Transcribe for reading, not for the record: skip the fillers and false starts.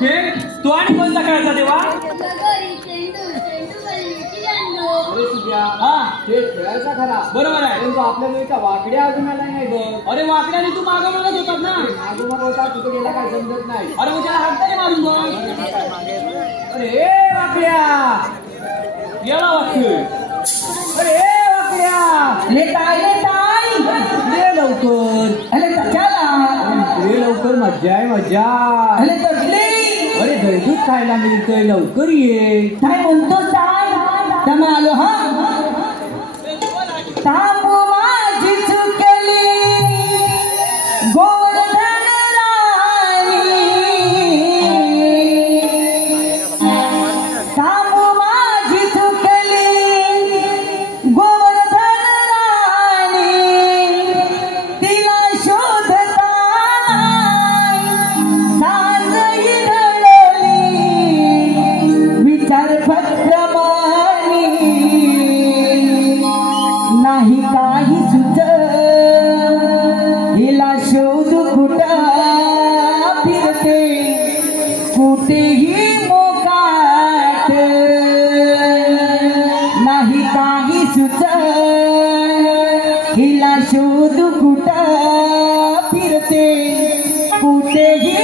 हे तू आणि कोणता खेळायचा तेव्हा? अरे सुद्या हा हे खेळायचा खरा बरोबर आहे. पण तो आपल्या वेळेचा वाकड्या अजून आला नाही बघ. अरे वाकड्याने तू मागं मागत होतात ना. मागोमाग होता तिथे गेला काय समजत नाही. अरे मग त्याला हात तरी मारून बघ. अरे वाकड्या गेला वाक्य. अरे वाकड्या ले लवकर. ले लवकर मज्जा आहे मज्जा. अरे दहीदूध खायला मिळतंय लवकर ये. काय म्हणतो काय त्यामुळे आलो हा तांबू माझी चुकली गोवर्धन राणी तांबू माझी चुकली गोवर्धन राणी तिला शोधता सांजही ढळली विचार फक्रमानी नाही काही सुच हिला शोध कुठं फिरते कुठेही मोकाट नाही काही सुच हिला शोध कुठं फिरते कुठेही